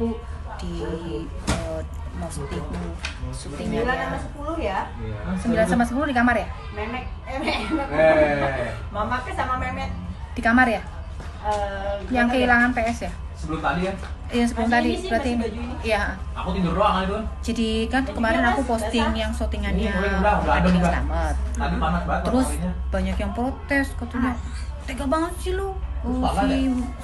aku di mau syutingnya 9 sama 10 ya. 9 sama 10 di kamar ya? Memek Mama ke sama Memet Di kamar ya? Yang kehilangan PS ya? Sebelum tadi ya? Iya sebelum Masih tadi, ini sih, berarti masih baju ini. iya. Aku tidur doang kali Don. Jadi kan kemarin aku posting yang syutingannya Ini udah Ading udah. Slamet. Tadi panas banget Terus mataharinya. banyak yang protes katanya, tega banget sih lu. Parah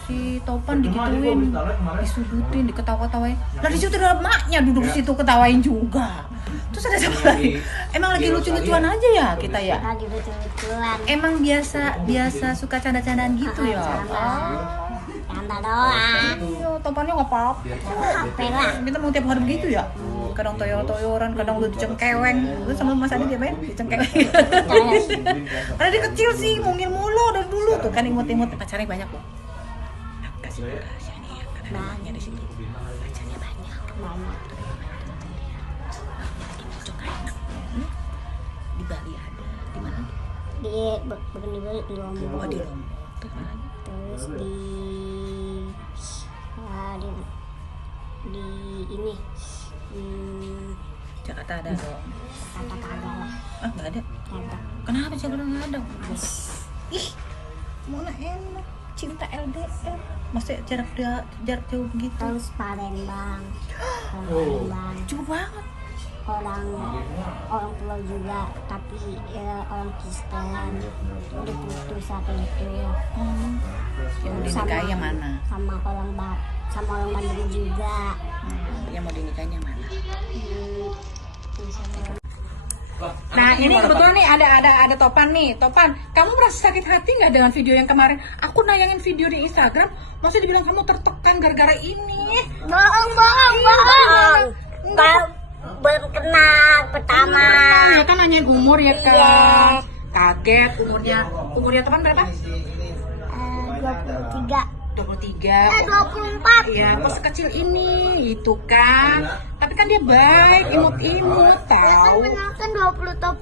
Si Topan Cuma adik gua digituin, beli taruh kemarin. disudutin, diketawa-ketawain. Lah di situ ada emaknya duduk di situ ketawain juga. Terus ada siapa lagi? Emang lagi lucu-lucuan aja ya kita ya? Lagi lucu-lucuan. Emang biasa suka canda-candaan gitu ya? Canda doang. Iya, Topannya nggak apa-apa. Apa lah. Kita mau tiap hari begitu ya? Kadang toyor-toyoran, kadang udah dicengkeweng. Terus sama Mas Adi diapain? Dicengkeweng. Karena dia kecil sih, mungil mulu dari dulu tuh kan imut-imut pacarnya banyak loh. Aku kasih rahasia nih ya, karena namanya di situ. Pacarnya banyak. Di Bali ada, di mana? Bukan di Bali, di Lombok. Oh di Lombok. Terus mana lagi? Terus di ini Jakarta ada dong. kata kagak lah. Ah nggak ada. Kagak. Kenapa Jakarta nggak ada? Ih, mana enak cinta LDR. Maksudnya jarak jauh begitu. Terus Palembang. Jauh banget. orang pulau juga, tapi orang Kristen. Udah putus satu itu. Yang mau dinikahi yang mana? Sama orang Bandung juga. Yang mau dinikahi yang mana? Nah ini kebetulan nih ada Topan nih. Topan, kamu merasa sakit hati nggak dengan video yang kemarin? Aku nayangin video di Instagram, maksudnya dibilang kamu tertekan gara-gara ini. Bohong. Belum kenal pertama. Ya kan nanyain umur ya kan? Iya. Kaget umurnya Topan berapa? 23. 23. 24. Iya, kok sekecil ini itu kan. Tapi kan dia baik, imut-imut tahu. Kan 24.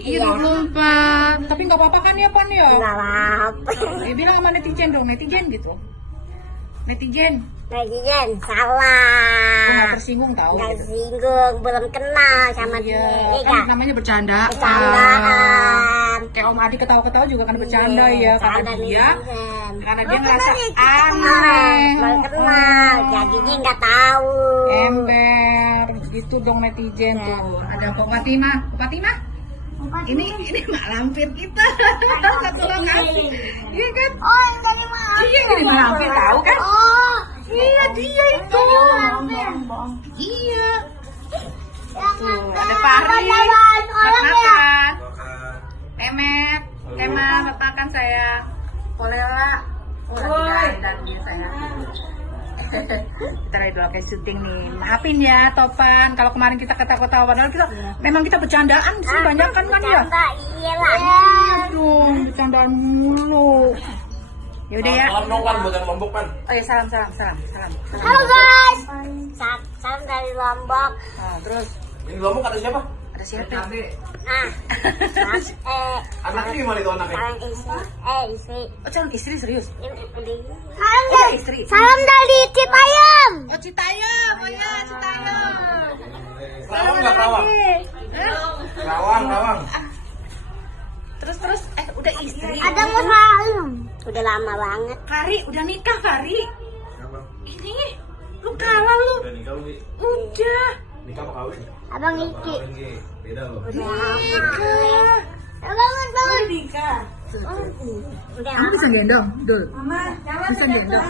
Iya 24. Tapi nggak apa-apa kan ya Pan ya? Enggak apa. Bilang sama netizen dong, netizen gitu. Netizen, Netizen salah. aku nggak tersinggung tahu. Nggak singgung, belum kenal sama dia. Iya, Iya, kan namanya bercandaan. bercandaan. Kayak Om Adi ketawa-ketawa juga kan bercanda ya, karena dia Belum ngerasa kenal, aneh. belum kenal, jadinya nggak tahu. Ember, gitu dong netizen tuh. Ada Kok Fatimah, ini mak lampir kita. Satu lokasi. Iya kan? Oh, yang dari mana? Iya, yang dari mak lampir tahu kan? Oh, Iya dia itu. Iya. Tuh, ada Fahri. Makan. Memet, makan sayang. Polela. Dan dia sayang. Kita lagi doakan syuting nih. Maafin ya Topan, kalau kemarin kita ketawa-ketawa, padahal kita memang kita bercandaan sih banyak kan ya. Iyalah. Aduh, bercandaan mulu. Ya udah ya. Salam dong Pan, buat yang Lombok Pan. Oh ya salam. Halo guys. Salam dari Lombok. Oh, terus Ini Lombok ada siapa? ada siapa? Nah, Anaknya gimana itu anaknya? salam istri. Oh calon istri serius? Salam Oh istri. dari Cipayung. Oh Citayam, oh ya Citayam. Rawang nggak Rawang? Rawang. Terus udah istri. Ada muslim. Udah lama banget. Fari udah nikah Fari. Ini lu kalah lu. Udah nikah lu, Wi? Udah. Nikah apa kawin? Abang Iki. Kawin, Gi. Beda loh. Udah lama. Nikah. Bangun. Nikah. Udah Kamu bisa lama. gendong, Dul. Bisa gendong.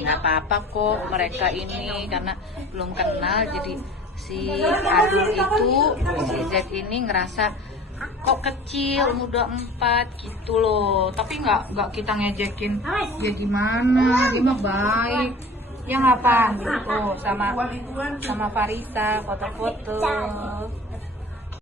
Nggak apa-apa kok mereka ini karena belum kenal jadi si Adul itu si Zack ini ngerasa kok kecil muda 4 gitu loh, tapi nggak kita ngejekin ya gimana, dia mah baik ya nggak apa gitu sama Farisa foto-foto.